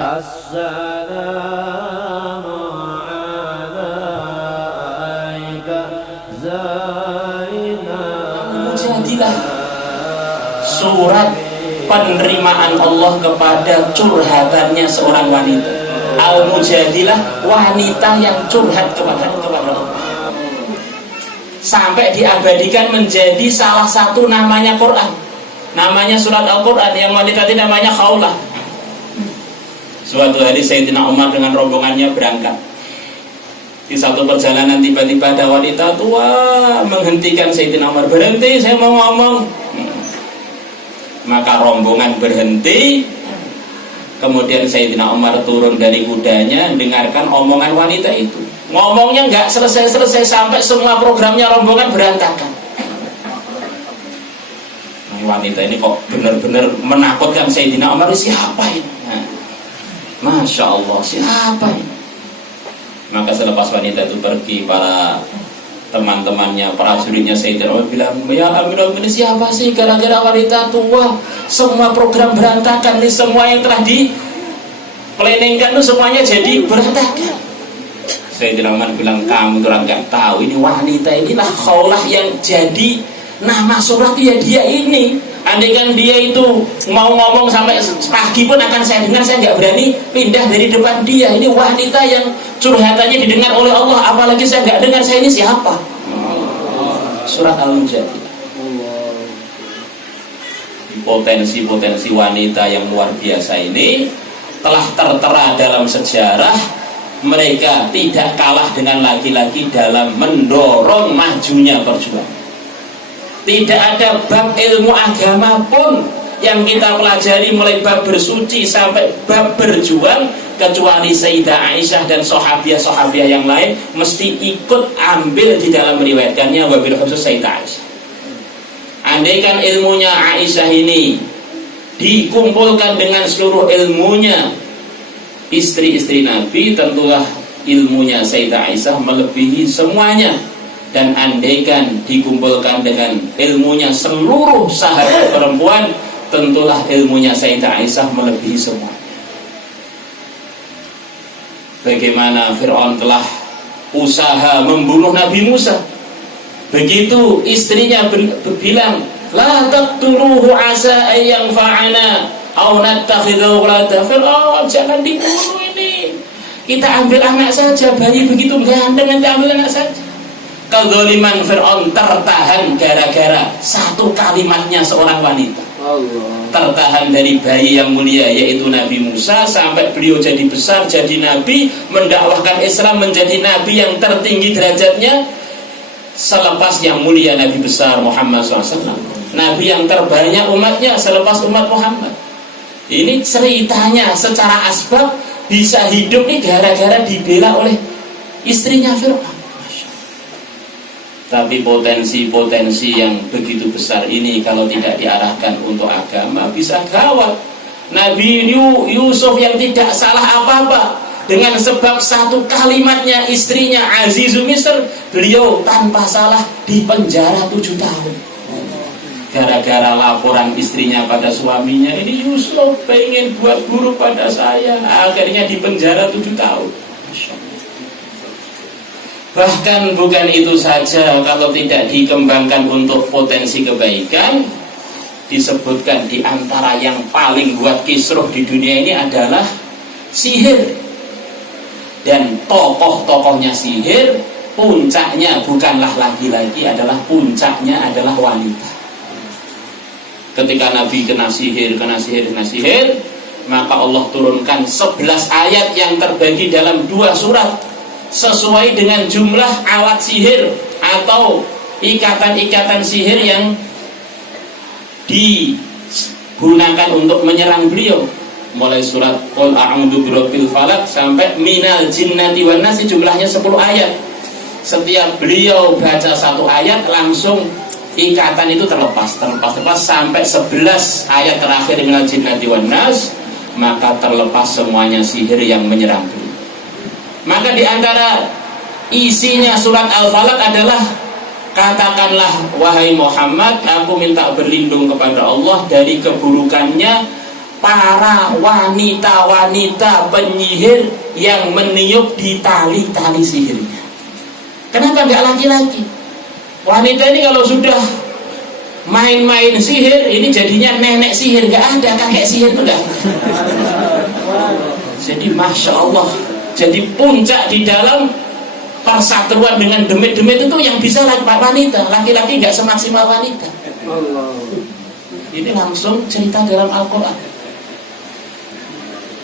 Assalamu alaika Zainab. Jadilah surat penerimaan Allah kepada curhatannya seorang wanita. Al-Mujadilah, wanita yang curhat kepada Allah, sampai diabadikan menjadi salah satu namanya Quran, namanya surat Al-Quran. Yang wanita itu namanya Khawlah. Suatu hari Sayyidina Umar dengan rombongannya berangkat. Di satu perjalanan tiba-tiba ada wanita tua menghentikan Sayyidina Umar. Berhenti, saya mau ngomong. Maka rombongan berhenti. Kemudian Sayyidina Umar turun dari kudanya, dengarkan omongan wanita itu. Ngomongnya nggak selesai-selesai sampai semua programnya rombongan berantakan. Nah, wanita ini kok benar-benar menakutkan Sayyidina Umar. Siapa ini? Nah, Masya Allah, siapa ini? Maka selepas wanita itu pergi, para teman-temannya, prajuritnya Sayyidina Umar bilang, ya Amirul Mukminin, siapa sih? Gara-gara wanita tua semua program berantakan nih, semua yang telah diplaningkan itu semuanya jadi berantakan. Sayyidina Umar bilang, kamu orang gak tahu, ini wanita inilah Khawlah yang jadi nama surat ya dia ini. Andai kan dia itu mau ngomong sampai pagi pun akan saya dengar, saya nggak berani pindah dari depan dia. Ini wanita yang curhatannya didengar oleh Allah, apalagi saya nggak dengar, saya ini siapa? Surat Al-Mujadilah. Potensi-potensi wanita yang luar biasa ini telah tertera dalam sejarah. Mereka tidak kalah dengan laki-laki dalam mendorong majunya perjuangan. Tidak ada bab ilmu agama pun yang kita pelajari mulai bab bersuci sampai bab berjuang kecuali Sayyidah Aisyah dan sahabiah-sahabiah yang lain mesti ikut ambil di dalam meriwayatkannya, wabil khusus Sayyidah Aisyah. Andaikan ilmunya Aisyah ini dikumpulkan dengan seluruh ilmunya istri-istri Nabi, tentulah ilmunya Sayyidah Aisyah melebihi semuanya. Dan andaikan dikumpulkan dengan ilmunya seluruh sahabat perempuan, tentulah ilmunya Sayyidah Aisyah melebihi semua. Bagaimana Fir'aun telah usaha membunuh Nabi Musa, begitu istrinya bilang, la taqtuluhu asa ayyang fa'ana aw nattakhidhu walada. Fir'aun, jangan dibunuh ini, kita ambil anak saja, bayi begitu ganteng, kita ambil anak saja. Kezaliman Fir'aun tertahan gara-gara satu kalimatnya seorang wanita. Tertahan dari bayi yang mulia yaitu Nabi Musa sampai beliau jadi besar, jadi nabi, mendakwahkan Islam, menjadi nabi yang tertinggi derajatnya selepas yang mulia Nabi besar Muhammad SAW, nabi yang terbanyak umatnya selepas umat Muhammad. Ini ceritanya secara asbab bisa hidup nih gara-gara dibela oleh istrinya Fir'aun. Tapi potensi-potensi yang begitu besar ini kalau tidak diarahkan untuk agama bisa gawat. Nabi Yusuf yang tidak salah apa-apa, dengan sebab satu kalimatnya istrinya Azizu Misr, beliau tanpa salah dipenjara 7 tahun. Gara-gara laporan istrinya pada suaminya, ini Yusuf pengen buat buruk pada saya, akhirnya dipenjara 7 tahun. Bahkan bukan itu saja, kalau tidak dikembangkan untuk potensi kebaikan, disebutkan di antara yang paling buat kisruh di dunia ini adalah sihir. Dan tokoh-tokohnya sihir, puncaknya bukanlah laki-laki, adalah puncaknya adalah wanita. Ketika Nabi kena sihir, maka Allah turunkan 11 ayat yang terbagi dalam 2 surat sesuai dengan jumlah alat sihir atau ikatan-ikatan sihir yang digunakan untuk menyerang beliau. Mulai surat Qul a'udzu birabbil falaq sampai minal jinnati wan nas, jumlahnya 10 ayat. Setiap beliau baca 1 ayat langsung ikatan itu terlepas sampai 11 ayat terakhir minal jinnati wan nas, maka terlepas semuanya sihir yang menyerang beliau. Maka di antara isinya surat Al-Falaq adalah, katakanlah wahai Muhammad, aku minta berlindung kepada Allah dari keburukannya para wanita-wanita penyihir yang meniup di tali-tali sihirnya. Kenapa nggak laki-laki? Wanita ini kalau sudah main-main sihir, ini jadinya nenek sihir, nggak ada kakek sihir tuh nggak. Jadi masya Allah, jadi puncak di dalam persatuan dengan demit-demit itu yang bisa wanita, laki-laki nggak semaksimal wanita. Ini langsung cerita dalam Al-Quran.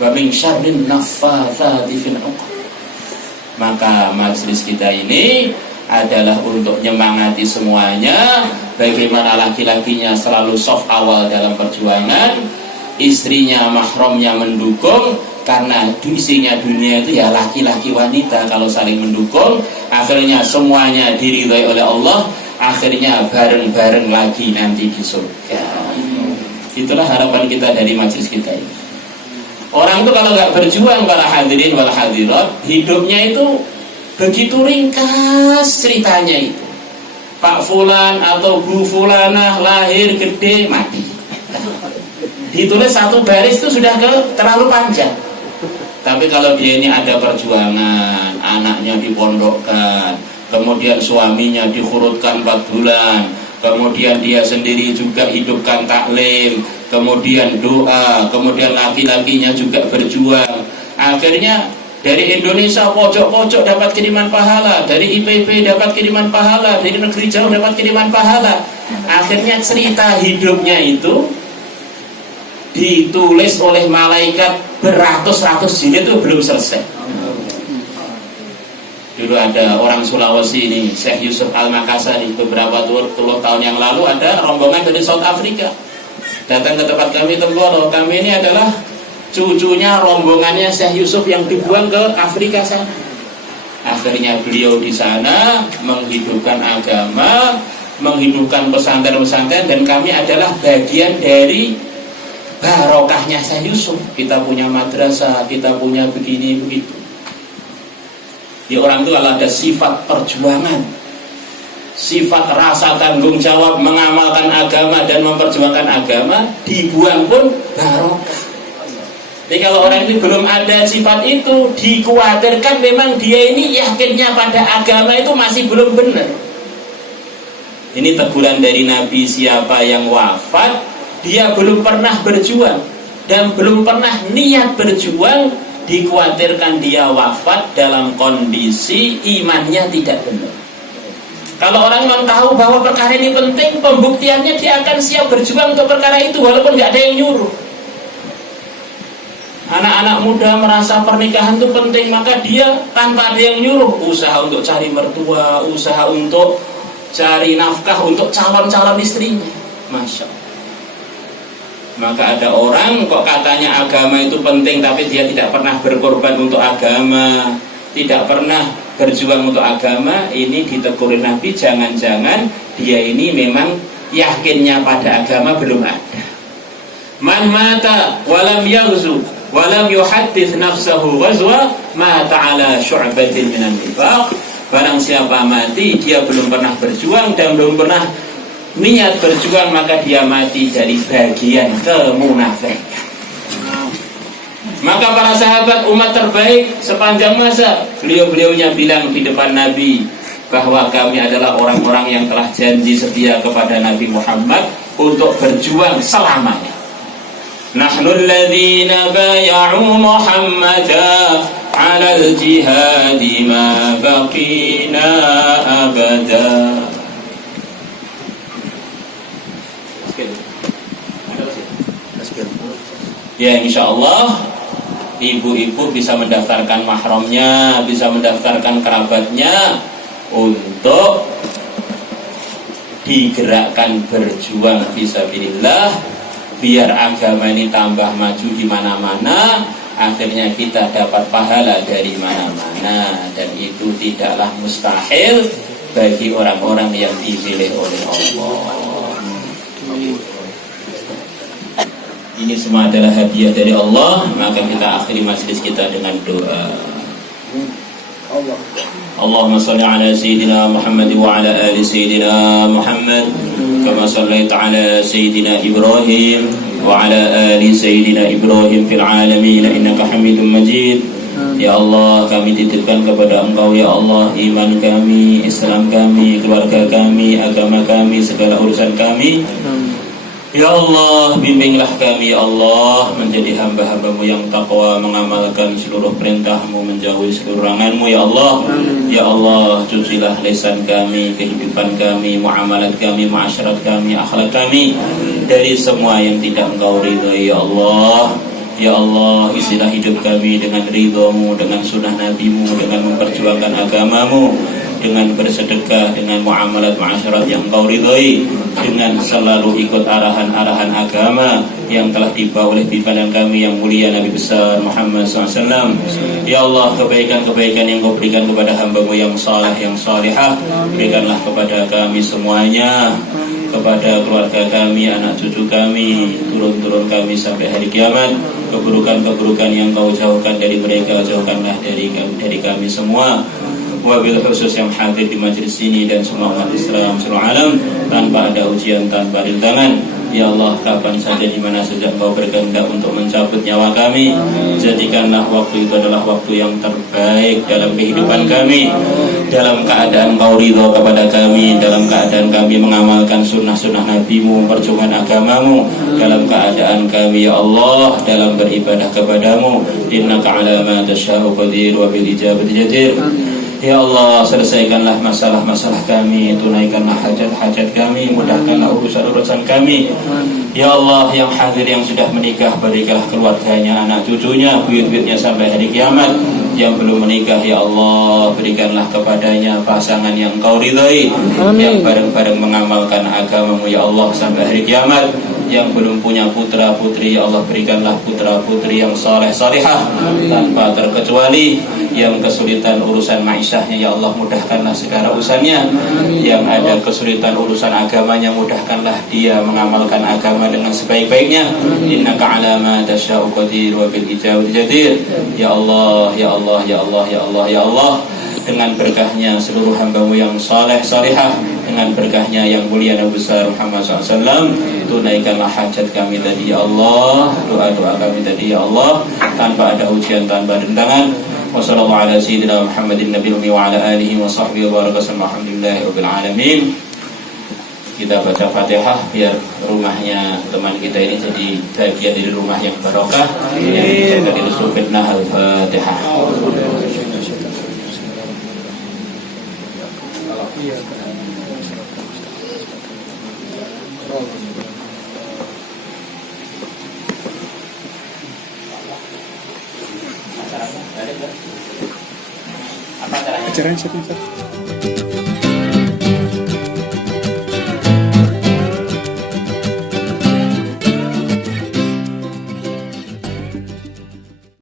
Wa min syarrin naffatsati fil 'uqad. Maka majelis kita ini adalah untuk menyemangati semuanya, bagaimana laki-lakinya selalu soft awal dalam perjuangan, istrinya mahramnya mendukung, karena isinya dunia itu ya laki-laki wanita kalau saling mendukung, akhirnya semuanya diridhai oleh Allah, akhirnya bareng-bareng lagi nanti di surga. Itulah harapan kita dari majelis kita ini. Orang itu kalau nggak berjuang, para hadirin wal hadirat, hidupnya itu begitu ringkas ceritanya itu. Pak Fulan atau Bu Fulanah lahir gede mati. Ditulis satu baris itu sudah terlalu panjang. Tapi kalau dia ini ada perjuangan, anaknya dipondokkan, kemudian suaminya dikhurutkan 4 bulan, kemudian dia sendiri juga hidupkan taklim, kemudian doa, kemudian laki-lakinya juga berjuang, akhirnya dari Indonesia pojok-pojok dapat kiriman pahala, dari IPB dapat kiriman pahala, dari negeri jauh dapat kiriman pahala. Akhirnya cerita hidupnya itu ditulis oleh malaikat beratus-ratus jilid itu belum selesai. Dulu ada orang Sulawesi ini, Syekh Yusuf Al-Makassari, beberapa puluh tahun yang lalu ada rombongan dari South Africa datang ke tempat kami, Tenggoro. Kami ini adalah cucunya rombongannya Syekh Yusuf yang dibuang ke Afrika sana. Akhirnya beliau di sana menghidupkan agama, menghidupkan pesantren-pesantren, dan kami adalah bagian dari barokahnya Syekh Yusuf. Kita punya madrasah, kita punya begini begitu. Di orang itu kalau ada sifat perjuangan, sifat rasa tanggung jawab mengamalkan agama dan memperjuangkan agama, dibuang pun barokah. Tapi kalau orang ini belum ada sifat itu, dikhawatirkan memang dia ini yakinnya pada agama itu masih belum benar. Ini teguran dari Nabi, siapa yang wafat dia belum pernah berjuang dan belum pernah niat berjuang, dikhawatirkan dia wafat dalam kondisi imannya tidak benar. Kalau orang memang tahu bahwa perkara ini penting, pembuktiannya dia akan siap berjuang untuk perkara itu walaupun nggak ada yang nyuruh. Anak-anak muda merasa pernikahan itu penting, maka dia tanpa ada yang nyuruh usaha untuk cari mertua, usaha untuk cari nafkah untuk calon-calon istrinya. Masya Allah. Maka ada orang kok katanya agama itu penting, tapi dia tidak pernah berkorban untuk agama, tidak pernah berjuang untuk agama. Ini ditegur Nabi, jangan-jangan dia ini memang yakinnya pada agama belum ada. Man mata walam yaghzu walam yuhaddits nafsahu ghazwa mata ala syu'batin minan nifaq. Barang siapa mati dia belum pernah berjuang dan belum pernah niat berjuang, maka dia mati dari bagian kemunafikan. Maka para sahabat umat terbaik sepanjang masa, beliau-beliaunya bilang di depan Nabi bahwa kami adalah orang-orang yang telah janji setia kepada Nabi Muhammad untuk berjuang selamanya. Nahnul ladzina bay'u Muhammadan 'alal jihadi ma baqina abada. Ya, insya Allah ibu-ibu bisa mendaftarkan mahramnya, bisa mendaftarkan kerabatnya untuk digerakkan berjuang fisabilillah, biar agama ini tambah maju di mana-mana. Akhirnya kita dapat pahala dari mana-mana, dan itu tidaklah mustahil bagi orang-orang yang dipilih oleh Allah. Ini semua adalah hadiah dari Allah. Maka kita akhiri majlis kita dengan doa. Allahumma salli ala Sayyidina Muhammad wa ala ali Sayyidina Muhammad kama sallaita ala Sayyidina Ibrahim وعلى آل سيدنا إبراهيم في العالمين إنك حميد مجيد. Ya Allah, kami titipkan kepada Engkau ya Allah iman kami, Islam kami, keluarga kami, agama kami, segala urusan kami. Ya Allah, bimbinglah kami ya Allah menjadi hamba-hamba-Mu yang takwa, mengamalkan seluruh perintah-Mu, menjauhi seluruh larangan-Mu ya Allah. Ya Allah, cucilah lisan kami, kehidupan kami, muamalat kami, masyarakat kami, akhlak kami dari semua yang tidak Engkau ridhai ya Allah. Ya Allah, isilah hidup kami dengan ridho-Mu, dengan sunnah Nabi-Mu, dengan memperjuangkan agama-Mu, dengan bersedekah, dengan muamalat masyarakat yang Engkau ridhoi, dengan selalu ikut arahan-arahan agama yang telah dibawa oleh pimpinan kami yang mulia Nabi besar Muhammad SAW. Ya Allah, kebaikan-kebaikan yang Kau berikan kepada hamba-Mu yang saleh, yang salihah, berikanlah kepada kami semuanya, kepada keluarga kami, anak cucu kami, turun-turun kami sampai hari kiamat. Keburukan-keburukan yang Kau jauhkan dari mereka, jauhkanlah dari kami semua. Wabil khusus yang hadir di majelis ini dan semua umat Islam seluruh alam, tanpa ada ujian, tanpa rintangan. Ya Allah, kapan saja, di mana saja Engkau berkehendak untuk mencabut nyawa kami, jadikanlah waktu itu adalah waktu yang terbaik dalam kehidupan kami, dalam keadaan Engkau ridho kepada kami, dalam keadaan kami mengamalkan sunnah-sunnah Nabi-Mu, perjuangan agama-Mu, dalam keadaan kami ya Allah dalam beribadah kepada-Mu. Innaka ala ma tasya'u qadir wa bil ijabati jadir. Ya Allah, selesaikanlah masalah-masalah kami, tunaikanlah hajat-hajat kami, mudahkanlah urusan-urusan kami. Ya Allah, yang hadir yang sudah menikah, berikanlah keluarganya, anak cucunya, buyut-buyutnya sampai hari kiamat. Yang belum menikah, ya Allah, berikanlah kepadanya pasangan yang Kau ridhai, yang bareng-bareng mengamalkan agama-Mu ya Allah sampai hari kiamat. Yang belum punya putra putri, ya Allah, berikanlah putra putri yang saleh salihah tanpa terkecuali. Yang kesulitan urusan ma'isyahnya, ya Allah, mudahkanlah segala urusannya. Yang ada kesulitan urusan agamanya, mudahkanlah dia mengamalkan agama dengan sebaik-baiknya. Innaka ala ma tasya'u qadir wa bil ijabati jadir. Ya Allah, ya Allah, ya Allah, ya Allah, ya Allah, dengan berkahnya seluruh hamba-Mu yang saleh salihah, dengan berkahnya yang mulia Nabi besar Muhammad SAW, tunaikanlah hajat kami tadi ya Allah, doa-doa kami tadi ya Allah, tanpa ada ujian, tanpa rintangan. Wassallallahu ala sayyidina Muhammadin nabiyil ummi wa ala alihi wa sahbihi wa baraka sallam. Alhamdulillahi rabbil alamin. Kita baca Fatihah biar rumahnya teman kita ini jadi bagian dari rumah yang barokah, yang dijaga dari seluruh fitnah. Al-Fatihah. Acaranya siapa?